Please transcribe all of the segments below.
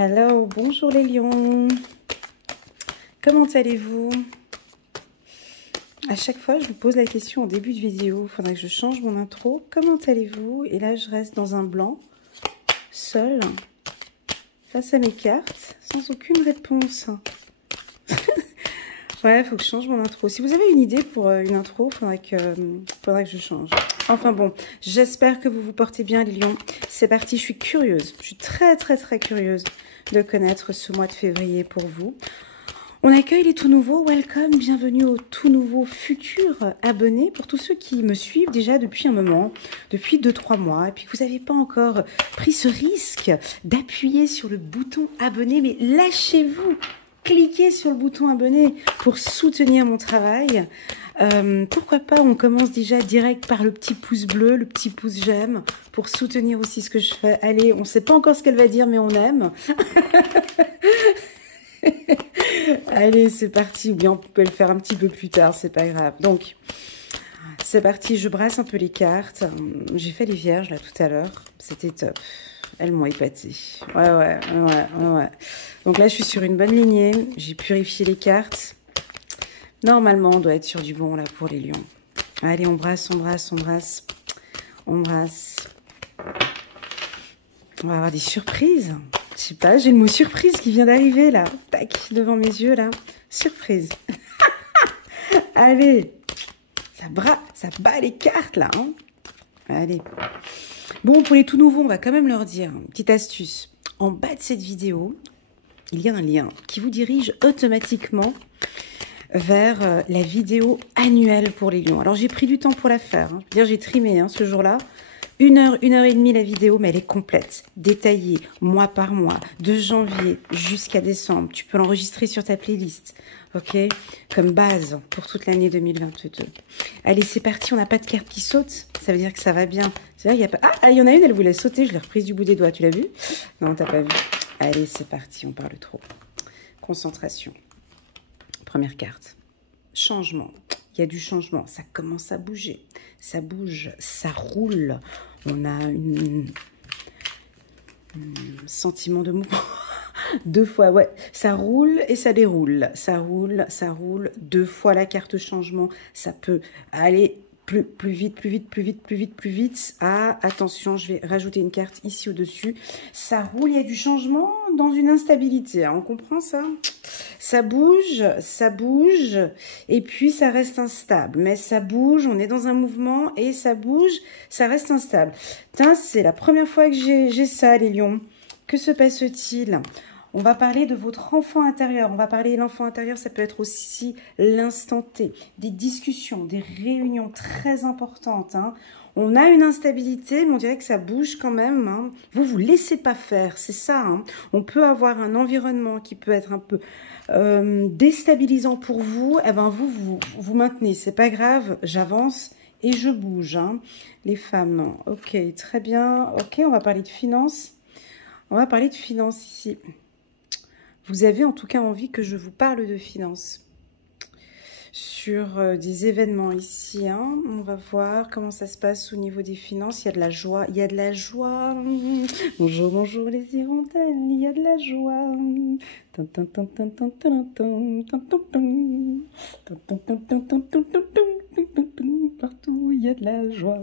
Hello, bonjour les lions. Comment allez-vous? À chaque fois, je vous pose la question au début de vidéo. Il faudrait que je change mon intro. Comment allez-vous? Et là, je reste dans un blanc, seul, face à mes cartes, sans aucune réponse. Ouais, il faut que je change mon intro. Si vous avez une idée pour une intro, faudrait que je change. Enfin bon, j'espère que vous vous portez bien les lions. C'est parti, je suis curieuse. Je suis très curieuse de connaître ce mois de février pour vous. On accueille les tout nouveaux, welcome, bienvenue aux tout nouveaux futurs abonnés. Pour tous ceux qui me suivent déjà depuis un moment, depuis 2-3 mois, et puis que vous n'avez pas encore pris ce risque d'appuyer sur le bouton abonné, mais lâchez-vous, cliquez sur le bouton abonné pour soutenir mon travail. Pourquoi pas, on commence déjà direct par le petit pouce bleu, le petit pouce j'aime, pour soutenir aussi ce que je fais. Allez, on ne sait pas encore ce qu'elle va dire, mais on aime. Allez, c'est parti. Ou bien on peut le faire un petit peu plus tard, c'est pas grave. Donc, c'est parti. Je brasse un peu les cartes. J'ai fait les vierges là tout à l'heure. C'était top. Elles m'ont épaté. Ouais. Donc là, je suis sur une bonne lignée. J'ai purifié les cartes. Normalement, on doit être sur du bon là pour les lions. Allez, on brasse. On va avoir des surprises. Je sais pas, j'ai le mot surprise qui vient d'arriver là. Tac, devant mes yeux là. Surprise. Allez. Ça bat les cartes là. Hein. Allez. Bon, pour les tout nouveaux, on va quand même leur dire. Petite astuce. En bas de cette vidéo, il y a un lien qui vous dirige automatiquement vers la vidéo annuelle pour les lions. Alors, j'ai pris du temps pour la faire. Hein. Je veux dire, j'ai trimé ce jour-là. 1 heure et demie la vidéo, mais elle est complète, détaillée, mois par mois, de janvier jusqu'à décembre. Tu peux l'enregistrer sur ta playlist, ok? Comme base pour toute l'année 2022. Allez, c'est parti, on n'a pas de carte qui saute, ça veut dire que ça va bien. C'est vrai, il y a pas... Ah, il y en a une, elle voulait sauter, je l'ai reprise du bout des doigts, tu l'as vu? Non, t'as pas vu. Allez, c'est parti, on parle trop. Concentration. Première carte. Changement. Il y a du changement, ça commence à bouger, ça bouge, ça roule. On a un sentiment de mouvement. 2 fois, ouais, ça roule et ça déroule. Ça roule, 2 fois la carte changement. Ça peut aller plus vite. Ah, attention, je vais rajouter une carte ici au-dessus. Ça roule, il y a du changement dans une instabilité. Hein, on comprend ça? Ça bouge, et puis ça reste instable. Mais ça bouge, on est dans un mouvement, et ça bouge, ça reste instable. Putain, c'est la première fois que j'ai ça, les lions. Que se passe-t-il? On va parler de votre enfant intérieur. On va parler de l'enfant intérieur, ça peut être aussi l'instant T. Des discussions, des réunions très importantes. Hein. On a une instabilité, mais on dirait que ça bouge quand même. Hein. Vous laissez pas faire, c'est ça. Hein. On peut avoir un environnement qui peut être un peu déstabilisant pour vous. Eh ben vous maintenez, c'est pas grave, j'avance et je bouge. Hein. Les femmes, ok, très bien. Ok, on va parler de finances. On va parler de finances ici. Vous avez en tout cas envie que je vous parle de finances sur des événements ici. Hein. On va voir comment ça se passe au niveau des finances. Il y a de la joie. Il y a de la joie. Bonjour les hirondelles. Il y a de la joie. Partout, il y a de la joie.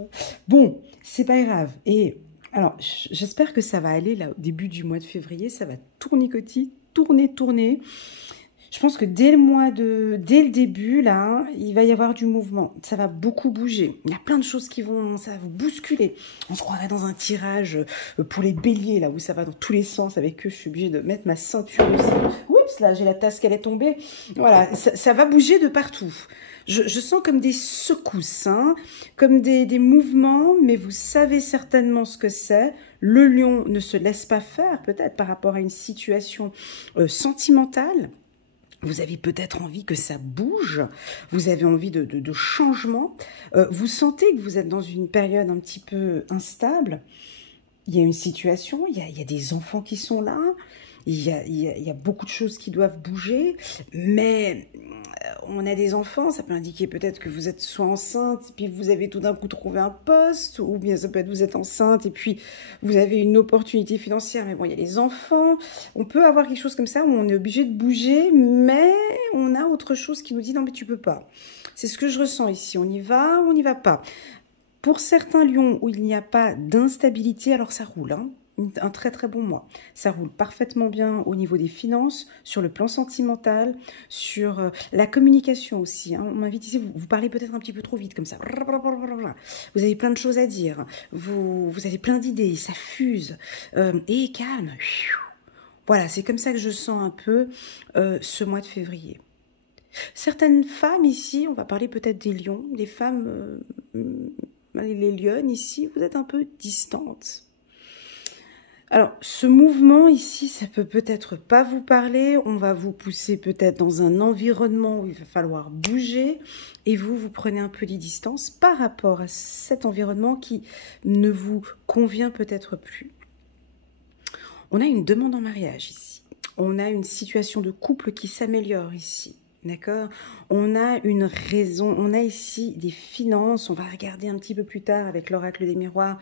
Bon, c'est pas grave. Et alors, j'espère que ça va aller là au début du mois de février. Ça va tournicoter. Tourner. Je pense que dès le début, là, il va y avoir du mouvement. Ça va beaucoup bouger. Il y a plein de choses ça va vous bousculer. On se croirait dans un tirage pour les béliers, là, où ça va dans tous les sens. Avec eux, je suis obligée de mettre ma ceinture aussi. Oups, là, j'ai la tasse qui allait tomber. Voilà, ça va bouger de partout. Je sens comme des secousses, hein, comme des mouvements, mais vous savez certainement ce que c'est. Le lion ne se laisse pas faire, peut-être par rapport à une situation sentimentale. Vous avez peut-être envie que ça bouge, vous avez envie de changement. Vous sentez que vous êtes dans une période un petit peu instable. Il y a une situation, il y a des enfants qui sont là. Il y a beaucoup de choses qui doivent bouger, mais on a des enfants, ça peut indiquer peut-être que vous êtes soit enceinte, puis vous avez tout d'un coup trouvé un poste, ou bien ça peut être vous êtes enceinte et puis vous avez une opportunité financière, mais bon, il y a les enfants. On peut avoir quelque chose comme ça où on est obligé de bouger, mais on a autre chose qui nous dit non mais tu peux pas. C'est ce que je ressens ici, on y va ou on n'y va pas. Pour certains lions où il n'y a pas d'instabilité, alors ça roule, hein. Un très très bon mois. Ça roule parfaitement bien au niveau des finances, sur le plan sentimental, sur la communication aussi. Hein. On m'invite ici, vous parlez peut-être un petit peu trop vite comme ça. Vous avez plein de choses à dire, vous avez plein d'idées, ça fuse. Et calme. Voilà, c'est comme ça que je sens un peu ce mois de février. Certaines femmes ici, on va parler peut-être des lions, des femmes, les lionnes ici, vous êtes un peu distantes. Alors, ce mouvement ici, ça peut peut-être pas vous parler. On va vous pousser peut-être dans un environnement où il va falloir bouger. Et vous prenez un peu des distances par rapport à cet environnement qui ne vous convient peut-être plus. On a une demande en mariage ici. On a une situation de couple qui s'améliore ici. D'accord? On a une raison, on a ici des finances, on va regarder un petit peu plus tard avec l'oracle des miroirs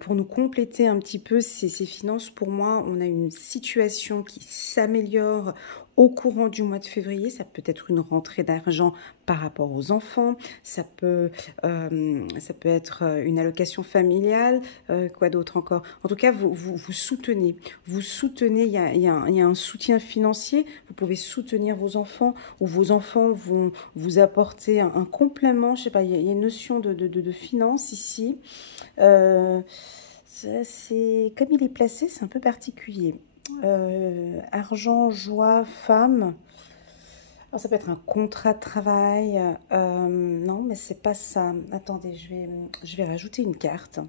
pour nous compléter un petit peu ces finances. Pour moi, on a une situation qui s'améliore au courant du mois de février. Ça peut être une rentrée d'argent par rapport aux enfants, ça peut être une allocation familiale, quoi d'autre encore. En tout cas, vous soutenez, il y a un soutien financier, vous pouvez soutenir vos enfants, ou vos enfants vont vous apporter un complément, je sais pas, il y a une notion de finance ici. C'est comme il est placé, c'est un peu particulier. Argent, joie, femme. Alors, ça peut être un contrat de travail. Non, mais c'est pas ça. Attendez, je vais rajouter une carte.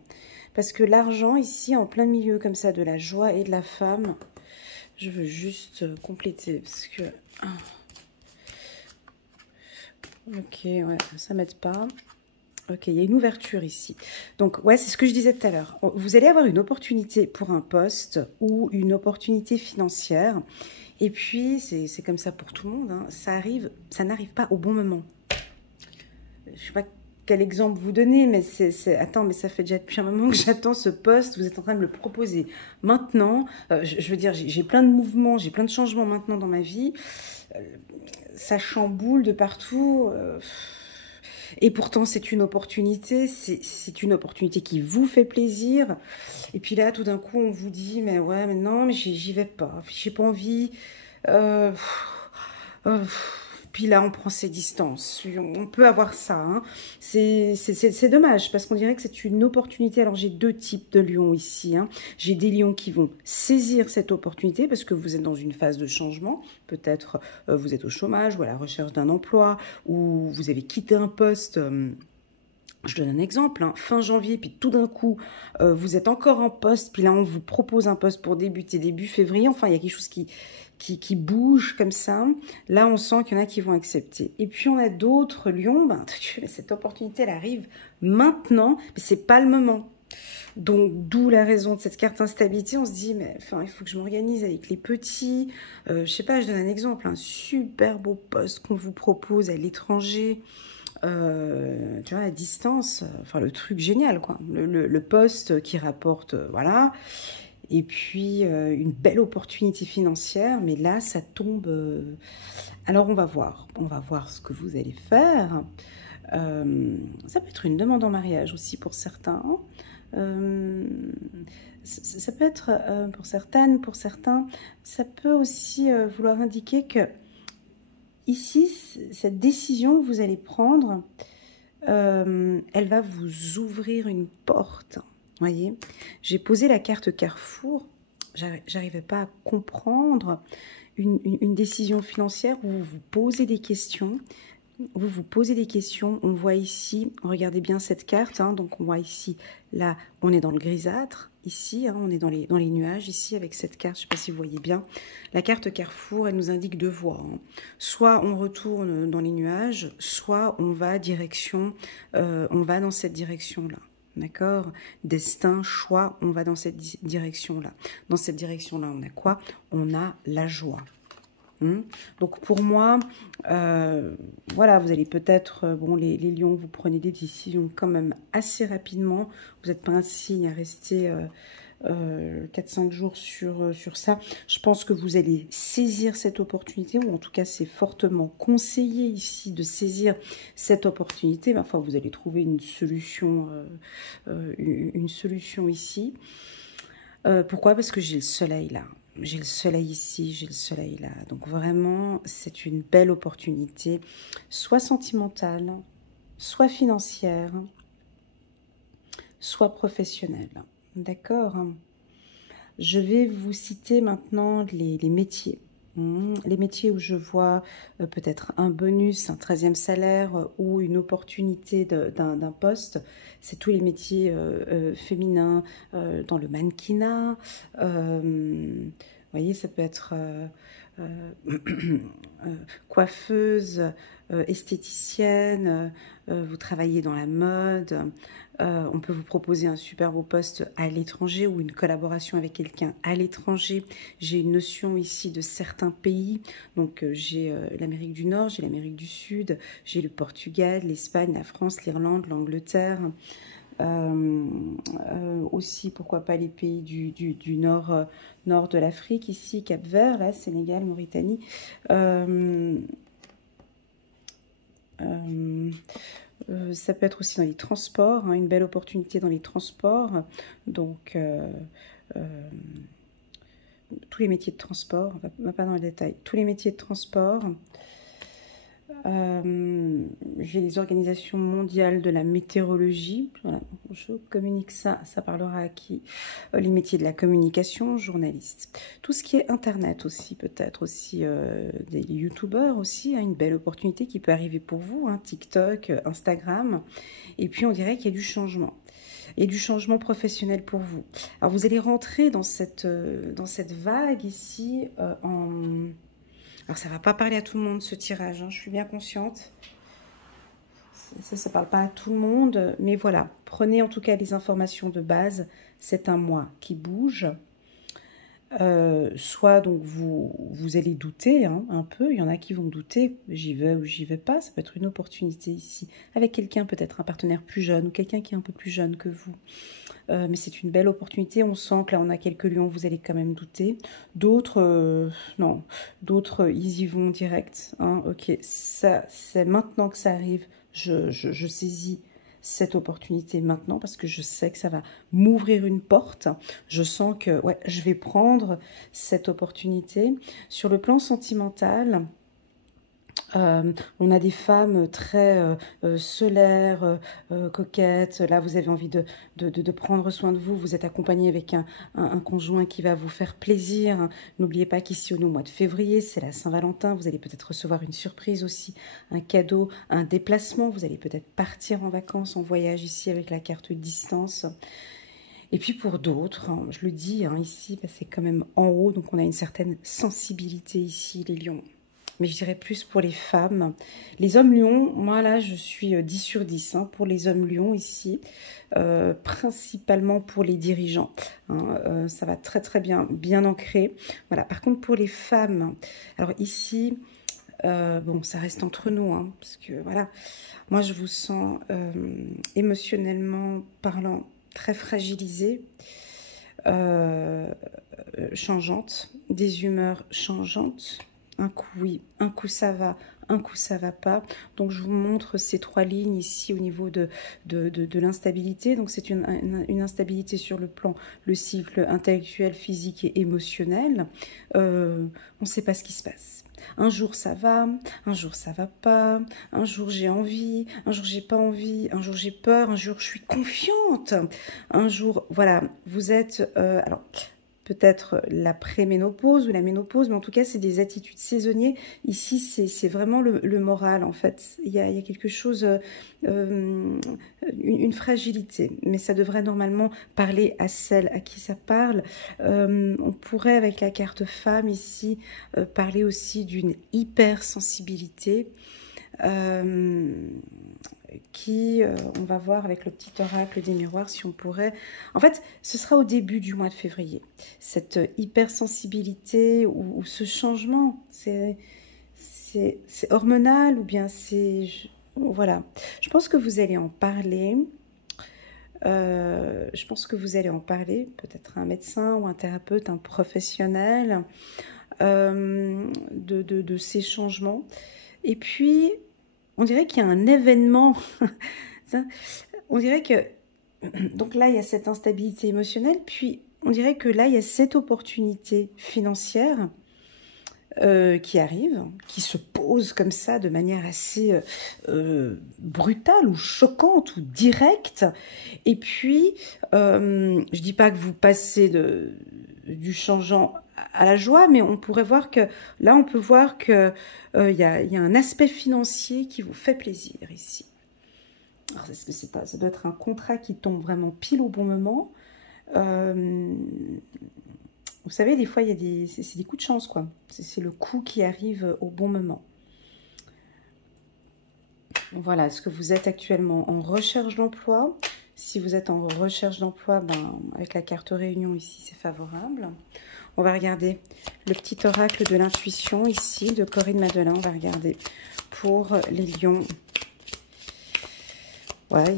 Parce que l'argent, ici, en plein milieu comme ça, de la joie et de la femme, je veux juste compléter. Parce que... Ok, ouais, ça m'aide pas. Ok, il y a une ouverture ici. Donc, ouais, c'est ce que je disais tout à l'heure. Vous allez avoir une opportunité pour un poste ou une opportunité financière. Et puis, c'est comme ça pour tout le monde. Hein. Ça n'arrive pas au bon moment. Je ne sais pas quel exemple vous donner, mais attends, mais ça fait déjà depuis un moment que j'attends ce poste. Vous êtes en train de me le proposer maintenant. Je veux dire, j'ai plein de mouvements, j'ai plein de changements maintenant dans ma vie. Ça chamboule de partout. Et pourtant, c'est une opportunité, c'est une opportunité qui vous fait plaisir. Et puis là, tout d'un coup, on vous dit, mais ouais, mais non, mais j'y vais pas, j'ai pas envie. Puis là, on prend ses distances. On peut avoir ça. Hein. C'est dommage parce qu'on dirait que c'est une opportunité. Alors, j'ai deux types de lions ici. Hein. J'ai des lions qui vont saisir cette opportunité parce que vous êtes dans une phase de changement. Peut-être vous êtes au chômage ou à la recherche d'un emploi ou vous avez quitté un poste. Je donne un exemple, hein, fin janvier, puis tout d'un coup, vous êtes encore en poste, puis là, on vous propose un poste pour débuter début février. Enfin, il y a quelque chose qui bouge comme ça. Là, on sent qu'il y en a qui vont accepter. Et puis, on a d'autres lions. Ben, cette opportunité, elle arrive maintenant, mais c'est pas le moment. Donc, d'où la raison de cette carte instabilité. On se dit, mais enfin, il faut que je m'organise avec les petits. Je sais pas, je donne un exemple. Un super beau poste qu'on vous propose à l'étranger. Tu vois, à distance, enfin le truc génial quoi, le poste qui rapporte, voilà, et puis une belle opportunité financière, mais là ça tombe, alors on va voir ce que vous allez faire, ça peut être une demande en mariage aussi pour certains, ça peut être pour certaines, pour certains, ça peut aussi vouloir indiquer que ici, cette décision que vous allez prendre, elle va vous ouvrir une porte. Voyez, j'ai posé la carte Carrefour. J'arrivais pas à comprendre une décision financière où vous vous posez des questions. Vous vous posez des questions. On voit ici, regardez bien cette carte. Hein, donc on voit ici, là, on est dans le grisâtre. Ici, hein, on est dans les nuages, ici, avec cette carte, je ne sais pas si vous voyez bien. La carte Carrefour, elle nous indique deux voies. Hein. Soit on retourne dans les nuages, soit on va dans cette direction-là. D'accord? Destin, choix, on va dans cette direction-là. Dans cette direction-là, on a quoi? On a la joie. Donc pour moi, voilà, vous allez peut-être, bon, les lions, vous prenez des décisions quand même assez rapidement. Vous n'êtes pas un signe à rester 4-5 jours sur ça. Je pense que vous allez saisir cette opportunité, ou en tout cas c'est fortement conseillé ici de saisir cette opportunité. Enfin, vous allez trouver une solution ici. Pourquoi? Parce que j'ai le soleil là. J'ai le soleil ici, j'ai le soleil là. Donc vraiment, c'est une belle opportunité, soit sentimentale, soit financière, soit professionnelle. D'accord? Je vais vous citer maintenant les métiers. Les métiers où je vois peut-être un bonus, un 13e salaire ou une opportunité d'un poste. C'est tous les métiers féminins dans le mannequinat. Vous voyez, ça peut être coiffeuse, esthéticienne, vous travaillez dans la mode, on peut vous proposer un super beau poste à l'étranger ou une collaboration avec quelqu'un à l'étranger. J'ai une notion ici de certains pays, donc j'ai l'Amérique du Nord, j'ai l'Amérique du Sud, j'ai le Portugal, l'Espagne, la France, l'Irlande, l'Angleterre. Aussi, pourquoi pas les pays du nord, nord de l'Afrique, ici, Cap-Vert, là, Sénégal, Mauritanie. Ça peut être aussi dans les transports, hein, une belle opportunité dans les transports. Donc, tous les métiers de transport, on va pas dans le détail, tous les métiers de transport. J'ai les organisations mondiales de la météorologie. Voilà, je communique ça, ça parlera à qui? Les métiers de la communication, journaliste. Tout ce qui est internet aussi, peut-être aussi des youtubeurs aussi, hein, une belle opportunité qui peut arriver pour vous, hein, TikTok, Instagram. Et puis on dirait qu'il y a du changement. Et du changement professionnel pour vous. Alors vous allez rentrer dans cette vague ici Alors, ça ne va pas parler à tout le monde, ce tirage, hein, je suis bien consciente. Ça ne parle pas à tout le monde, mais voilà. Prenez en tout cas les informations de base. C'est un mois qui bouge. Soit donc vous allez douter hein, un peu. Il y en a qui vont douter, j'y vais ou j'y vais pas. Ça peut être une opportunité ici. Avec quelqu'un, peut-être un partenaire plus jeune ou quelqu'un qui est un peu plus jeune que vous. Mais c'est une belle opportunité. On sent que là, on a quelques lions, vous allez quand même douter. D'autres, non. D'autres, ils y vont direct. Hein. Ok, ça, c'est maintenant que ça arrive. Je saisis cette opportunité maintenant parce que je sais que ça va m'ouvrir une porte. Je sens que ouais, je vais prendre cette opportunité. Sur le plan sentimental, on a des femmes très solaires, coquettes. Là, vous avez envie de prendre soin de vous. Vous êtes accompagné avec un conjoint qui va vous faire plaisir. N'oubliez pas qu'ici, au mois de février, c'est la Saint-Valentin. Vous allez peut-être recevoir une surprise aussi, un cadeau, un déplacement. Vous allez peut-être partir en vacances, en voyage ici avec la carte distance. Et puis pour d'autres, hein, je le dis hein, ici, bah, c'est quand même en haut. Donc on a une certaine sensibilité ici, les lions. Mais je dirais plus pour les femmes. Les hommes lions, moi là, je suis 10 sur 10 hein, pour les hommes lions ici, principalement pour les dirigeants. Hein, ça va très très bien ancré. Voilà. Par contre, pour les femmes, alors ici, bon, ça reste entre nous, hein, parce que voilà, moi je vous sens émotionnellement parlant très fragilisée. Changeante, des humeurs changeantes. Un coup oui, un coup ça va pas. Donc je vous montre ces trois lignes ici au niveau de l'instabilité. Donc c'est une instabilité sur le plan, le cycle intellectuel, physique et émotionnel. On ne sait pas ce qui se passe. Un jour ça va, un jour ça va pas, un jour j'ai envie, un jour j'ai pas envie, un jour j'ai peur, un jour je suis confiante, un jour, voilà, vous êtes, alors peut-être la préménopause ou la ménopause, mais en tout cas, c'est des attitudes saisonnières. Ici, c'est vraiment le moral, en fait. Il y a quelque chose, une fragilité, mais ça devrait normalement parler à celle à qui ça parle. On pourrait, avec la carte femme ici, parler aussi d'une hypersensibilité qui, on va voir avec le petit oracle des miroirs si on pourrait... En fait, ce sera au début du mois de février. Cette hypersensibilité ou ce changement, c'est hormonal ou bien c'est... Voilà. Je pense que vous allez en parler. Je pense que vous allez en parler, peut-être à un médecin ou un thérapeute, un professionnel, de ces changements. Et puis... on dirait qu'il y a un événement. On dirait que... donc là, il y a cette instabilité émotionnelle. Puis, on dirait que là, il y a cette opportunité financière qui arrive, qui se pose comme ça de manière assez brutale ou choquante ou directe. Et puis, je dis pas que vous passez du changeant à la joie, mais on pourrait voir que là, on peut voir que y a un aspect financier qui vous fait plaisir ici. Alors, est-ce que c'est pas, ça doit être un contrat qui tombe vraiment pile au bon moment. Vous savez, des fois, il y a c'est des coups de chance, quoi. C'est le coup qui arrive au bon moment. Voilà, est-ce que vous êtes actuellement en recherche d'emploi? Si vous êtes en recherche d'emploi, ben, avec la carte réunion ici, c'est favorable. On va regarder le petit oracle de l'intuition ici, de Corinne Madelin. On va regarder pour les lions. Ouais,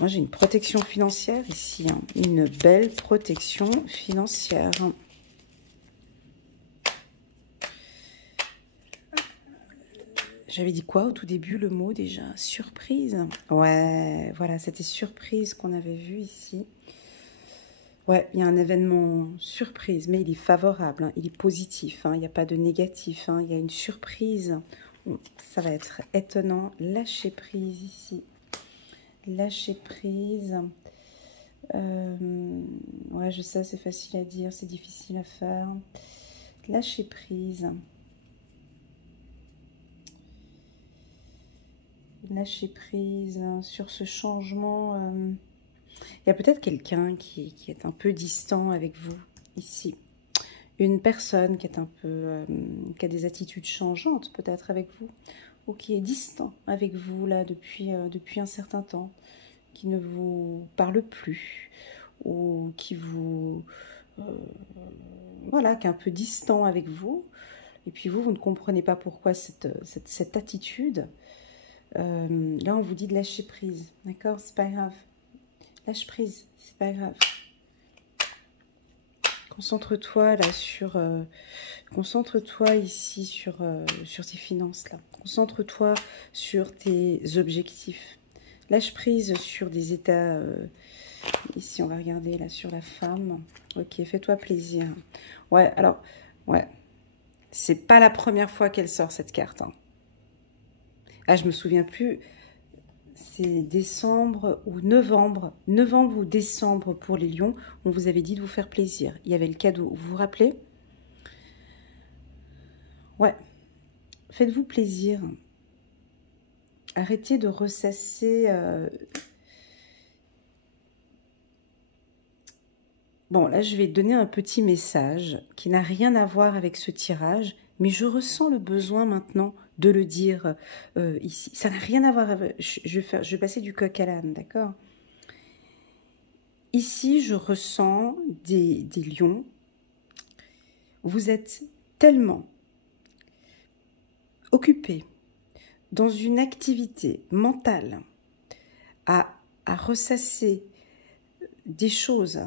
moi j'ai une protection financière ici, hein. Une belle protection financière. J'avais dit quoi au tout début, le mot déjà? Surprise. Ouais, voilà, c'était surprise qu'on avait vu ici. Ouais, il y a un événement surprise, mais il est favorable, hein, il est positif, hein, il n'y a pas de négatif, hein, il y a une surprise. Ça va être étonnant. Lâcher prise ici. Lâcher prise. Ouais, je sais, c'est facile à dire, c'est difficile à faire. Lâcher prise. Lâcher prise sur ce changement. Il y a peut-être quelqu'un qui est un peu distant avec vous ici. Une personne qui est un peu, qui a des attitudes changeantes peut-être avec vous, ou qui est distant avec vous là depuis un certain temps, qui ne vous parle plus, ou qui vous, voilà, qui est un peu distant avec vous, et puis vous ne comprenez pas pourquoi cette attitude. Là, on vous dit de lâcher prise, d'accord? C'est pas grave. Lâche prise, c'est pas grave. Concentre-toi là sur... concentre-toi ici sur tes finances là. Concentre-toi sur tes objectifs. Lâche prise sur des états... ici, on va regarder là sur la femme. Ok, fais-toi plaisir. Ouais, alors... ouais. C'est pas la première fois qu'elle sort cette carte. Hein. Ah, je me souviens plus... c'est décembre ou novembre. Novembre ou décembre pour les lions. On vous avait dit de vous faire plaisir. Il y avait le cadeau. Vous vous rappelez? Ouais. Faites-vous plaisir. Arrêtez de ressasser... Bon, là, je vais donner un petit message qui n'a rien à voir avec ce tirage, mais je ressens le besoin maintenant de le dire ici. Ça n'a rien à voir avec... Je vais passer du coq à l'âne, d'accord? Ici, je ressens des lions. Vous êtes tellement occupés dans une activité mentale à ressasser des choses,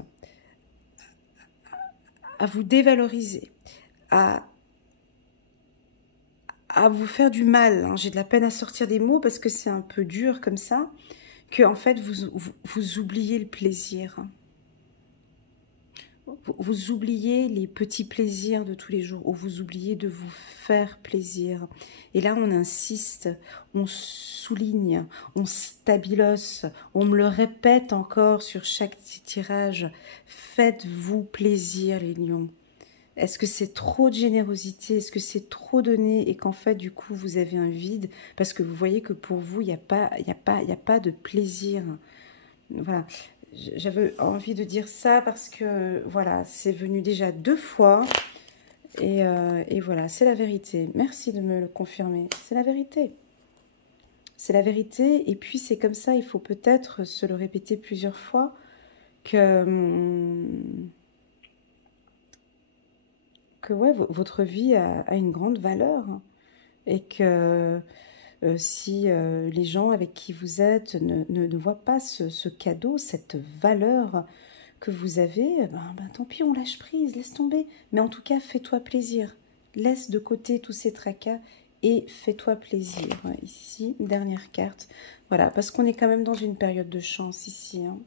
à vous dévaloriser, à vous faire du mal. Hein. J'ai de la peine à sortir des mots parce que c'est un peu dur comme ça, que en fait vous oubliez le plaisir. Vous oubliez les petits plaisirs de tous les jours, ou vous oubliez de vous faire plaisir. Et là, on insiste, on souligne, on stabilosse, on me le répète encore sur chaque tirage. Faites-vous plaisir, les lions. Est-ce que c'est trop de générosité? Est-ce que c'est trop donné et qu'en fait, du coup, vous avez un vide? Parce que vous voyez que pour vous, il n'y a pas de plaisir. Voilà. J'avais envie de dire ça parce que, voilà, c'est venu déjà 2 fois. Et voilà, c'est la vérité. Merci de me le confirmer. C'est la vérité. C'est la vérité. Et puis, c'est comme ça, il faut peut-être se le répéter plusieurs fois, que ouais, votre vie a une grande valeur. Et que si les gens avec qui vous êtes ne voient pas ce cadeau, cette valeur que vous avez, ben, tant pis, on lâche prise, laisse tomber. Mais en tout cas, fais-toi plaisir. Laisse de côté tous ces tracas et fais-toi plaisir. Ici, dernière carte. Voilà, parce qu'on est quand même dans une période de chance ici. Hein.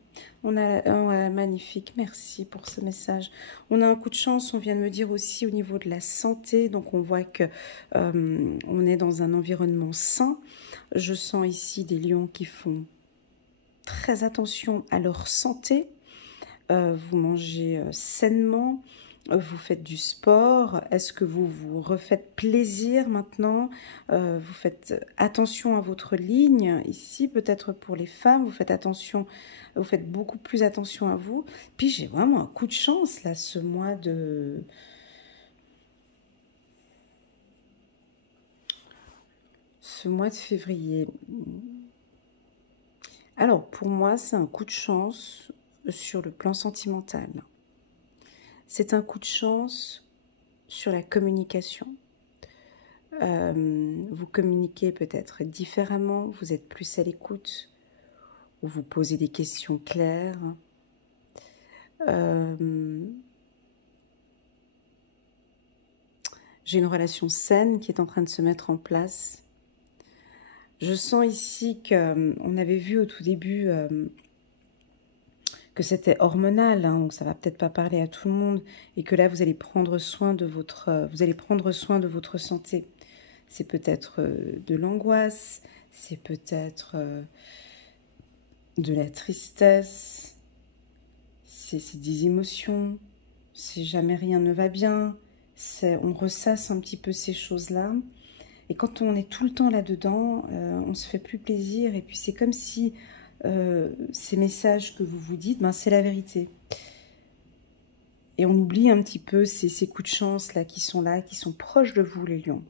On a magnifique, merci pour ce message. On a un coup de chance, on vient de me dire aussi au niveau de la santé. Donc, on voit que on est dans un environnement sain. Je sens ici des lions qui font très attention à leur santé. Vous mangez sainement, vous faites du sport, est-ce que vous vous refaites plaisir maintenant, vous faites attention à votre ligne, ici peut-être pour les femmes, vous faites attention, vous faites beaucoup plus attention à vous, puis j'ai vraiment un coup de chance là, ce mois de février. Alors pour moi c'est un coup de chance sur le plan sentimental. C'est un coup de chance sur la communication. Vous communiquez peut-être différemment, vous êtes plus à l'écoute, ou vous posez des questions claires. J'ai une relation saine qui est en train de se mettre en place. Je sens ici qu'on avait vu au tout début que c'était hormonal, hein, donc ça va peut-être pas parler à tout le monde, et que là vous allez prendre soin de votre santé. C'est peut-être de l'angoisse, c'est peut-être de la tristesse, c'est des émotions, si jamais rien ne va bien, on ressasse un petit peu ces choses-là. Et quand on est tout le temps là-dedans, on se fait plus plaisir, et puis c'est comme si ces messages que vous vous dites, ben, c'est la vérité. Et on oublie un petit peu ces coups de chance là, qui sont proches de vous, les lions.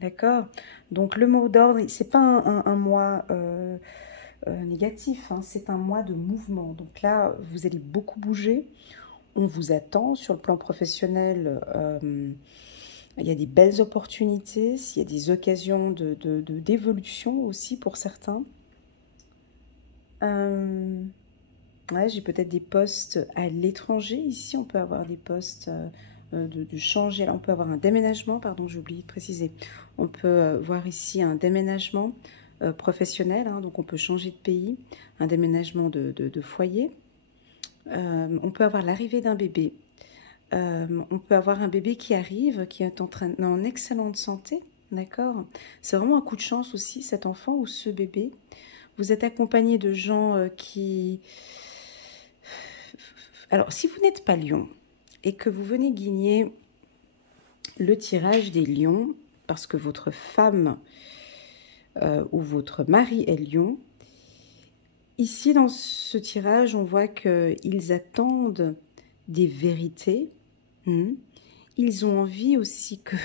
D'accord? Donc le mot d'ordre, c'est pas un mois négatif, hein, c'est un mois de mouvement. Donc là, vous allez beaucoup bouger. On vous attend sur le plan professionnel. Il y a des belles opportunités, il y a des occasions d'évolution aussi pour certains. Ouais, j'ai peut-être des postes à l'étranger. Ici, on peut avoir des postes de changer. Là, on peut avoir un déménagement, pardon, j'ai oublié de préciser. On peut voir ici un déménagement professionnel, hein, donc on peut changer de pays, un déménagement de foyer. On peut avoir l'arrivée d'un bébé. On peut avoir un bébé qui arrive, qui est en excellente santé, d'accord? C'est vraiment un coup de chance aussi, cet enfant ou ce bébé. Vous êtes accompagné de gens qui... Alors, si vous n'êtes pas lion et que vous venez gagner le tirage des lions, parce que votre femme ou votre mari est lion, ici dans ce tirage, on voit qu'ils attendent des vérités. Ils ont envie aussi que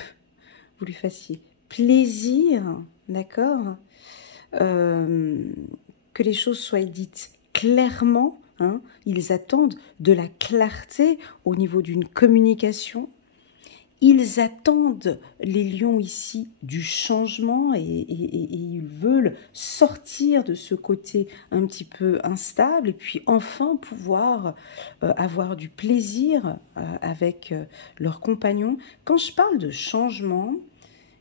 vous lui fassiez plaisir, d'accord, que les choses soient dites clairement. Hein. Ils attendent de la clarté au niveau d'une communication. Ils attendent, les lions ici, du changement et ils veulent sortir de ce côté un petit peu instable et puis enfin pouvoir avoir du plaisir avec leurs compagnons. Quand je parle de changement,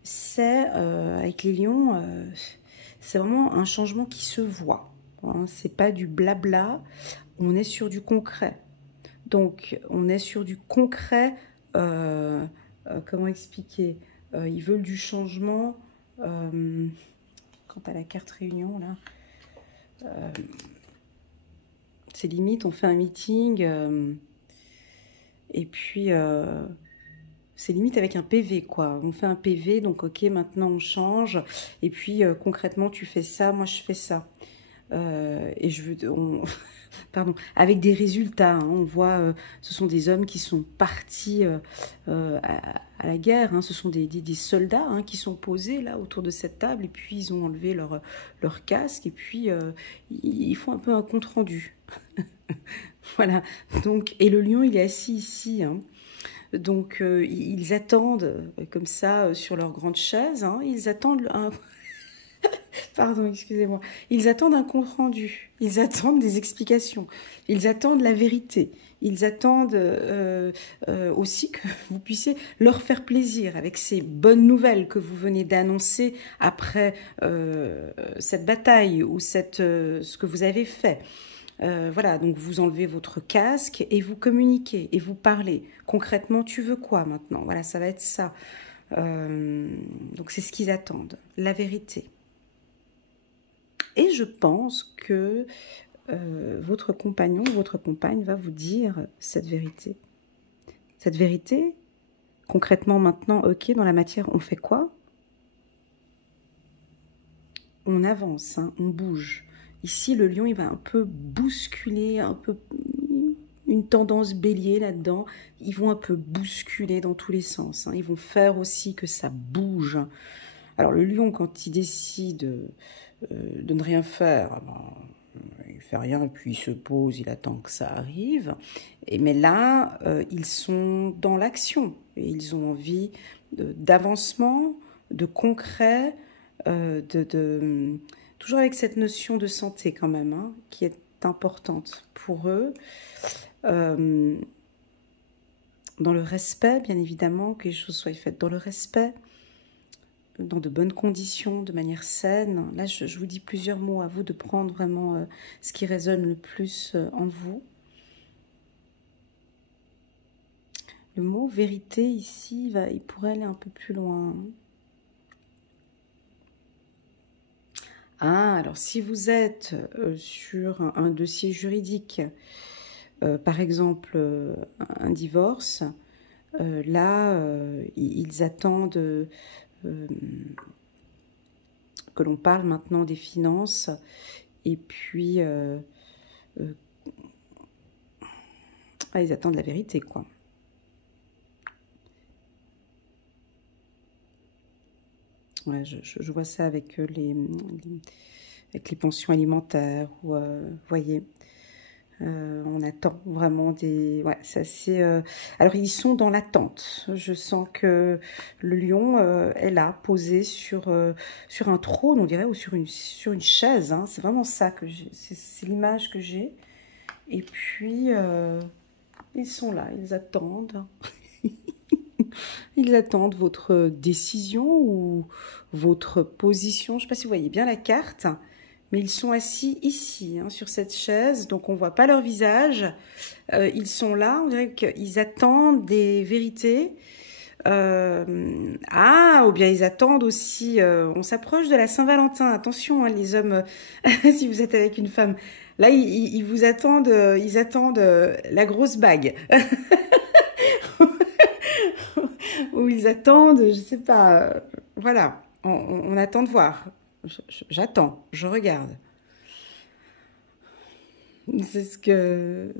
c'est avec les lions, c'est vraiment un changement qui se voit. Hein, c'est pas du blabla, on est sur du concret. Donc on est sur du concret. Comment expliquer, ils veulent du changement. Quant à la carte réunion, là, c'est limite, on fait un meeting, et puis c'est limite avec un PV, quoi. On fait un PV, donc ok, maintenant on change, et puis concrètement, tu fais ça, moi je fais ça. et pardon, avec des résultats. Hein. On voit, ce sont des hommes qui sont partis à la guerre. Hein. Ce sont des soldats hein, qui sont posés là autour de cette table et puis ils ont enlevé leur casque et puis ils font un peu un compte rendu. Voilà. Donc, et le lion, il est assis ici. Hein. Donc, ils attendent comme ça sur leur grande chaise. Hein. Ils attendent un... Pardon, excusez-moi. Ils attendent un compte rendu. Ils attendent des explications. Ils attendent la vérité. Ils attendent aussi que vous puissiez leur faire plaisir avec ces bonnes nouvelles que vous venez d'annoncer après cette bataille ou ce que vous avez fait. Voilà, donc vous enlevez votre casque et vous communiquez et vous parlez. Concrètement, tu veux quoi maintenant? Voilà, ça va être ça. Donc c'est ce qu'ils attendent, la vérité. Et je pense que votre compagnon ou votre compagne va vous dire cette vérité. Cette vérité, concrètement maintenant, ok, dans la matière, on fait quoi? On avance, hein, on bouge. Ici, le lion, il va un peu bousculer, un peu une tendance bélier là-dedans. Ils vont un peu bousculer dans tous les sens. Hein. Ils vont faire aussi que ça bouge. Alors, le lion, quand il décide de ne rien faire, il ne fait rien et puis il se pose, il attend que ça arrive. Mais là, ils sont dans l'action. Et ils ont envie d'avancement, de concret, toujours avec cette notion de santé quand même, hein, qui est importante pour eux. Dans le respect, bien évidemment, que les choses soient faites dans le respect, dans de bonnes conditions, de manière saine. Là, je vous dis plusieurs mots, à vous de prendre vraiment ce qui résonne le plus en vous. Le mot vérité ici, il pourrait aller un peu plus loin. Ah, alors si vous êtes sur un dossier juridique, par exemple un divorce, là, ils attendent que l'on parle maintenant des finances et puis ils attendent la vérité, quoi. Ouais, je vois ça avec les pensions alimentaires, ou voyez, on attend vraiment des... Ouais, ça c'est... Alors, ils sont dans l'attente. Je sens que le lion est là, posé sur un trône, on dirait, ou sur une chaise. Hein. C'est vraiment ça que j'ai. C'est l'image que j'ai. Et puis, ils sont là, ils attendent. Ils attendent votre décision ou votre position. Je ne sais pas si vous voyez bien la carte, mais ils sont assis ici, hein, sur cette chaise. Donc, on ne voit pas leur visage. Ils sont là, on dirait qu'ils attendent des vérités. Ou bien ils attendent aussi... on s'approche de la Saint-Valentin. Attention, hein, les hommes, si vous êtes avec une femme. Là, ils vous attendent, ils attendent la grosse bague. Ou ils attendent, je sais pas, voilà, on attend de voir. J'attends, je regarde. C'est ce que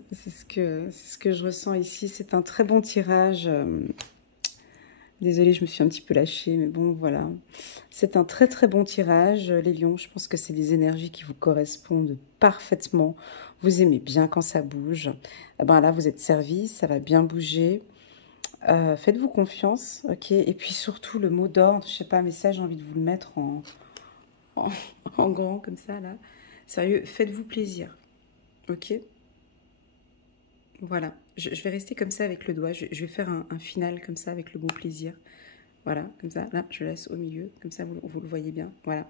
je ressens ici. C'est un très bon tirage. Désolée, je me suis un petit peu lâchée, mais bon, voilà. C'est un très très bon tirage, les lions. Je pense que c'est des énergies qui vous correspondent parfaitement. Vous aimez bien quand ça bouge. Eh ben là, vous êtes servis, ça va bien bouger. Faites-vous confiance, ok. Et puis surtout, le mot d'ordre, je sais pas, mais ça, j'ai envie de vous le mettre en grand, comme ça, là. Sérieux, faites-vous plaisir, ok. Voilà, je vais rester comme ça avec le doigt. Je vais faire un final comme ça avec le mot plaisir. Voilà, comme ça, là, je laisse au milieu, comme ça, vous le voyez bien, voilà.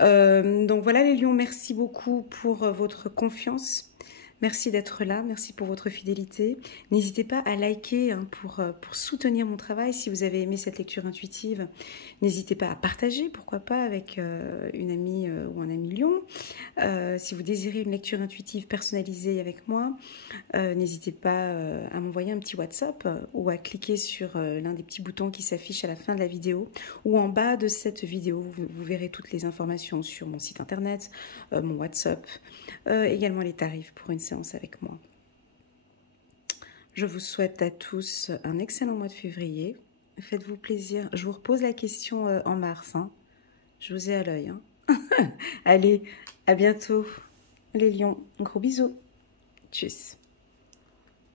Donc voilà les lions, merci beaucoup pour votre confiance. Merci d'être là, merci pour votre fidélité. N'hésitez pas à liker hein, pour soutenir mon travail. Si vous avez aimé cette lecture intuitive, n'hésitez pas à partager, pourquoi pas, avec une amie ou un ami lion. Si vous désirez une lecture intuitive personnalisée avec moi, n'hésitez pas à m'envoyer un petit WhatsApp ou à cliquer sur l'un des petits boutons qui s'affiche à la fin de la vidéo ou en bas de cette vidéo. Vous verrez toutes les informations sur mon site internet, mon WhatsApp, également les tarifs pour une séance avec moi. Je vous souhaite à tous un excellent mois de février. Faites-vous plaisir. Je vous repose la question en mars. Hein. Je vous ai à l'œil. Hein. Allez, à bientôt les lions. Gros bisous. Tchuss.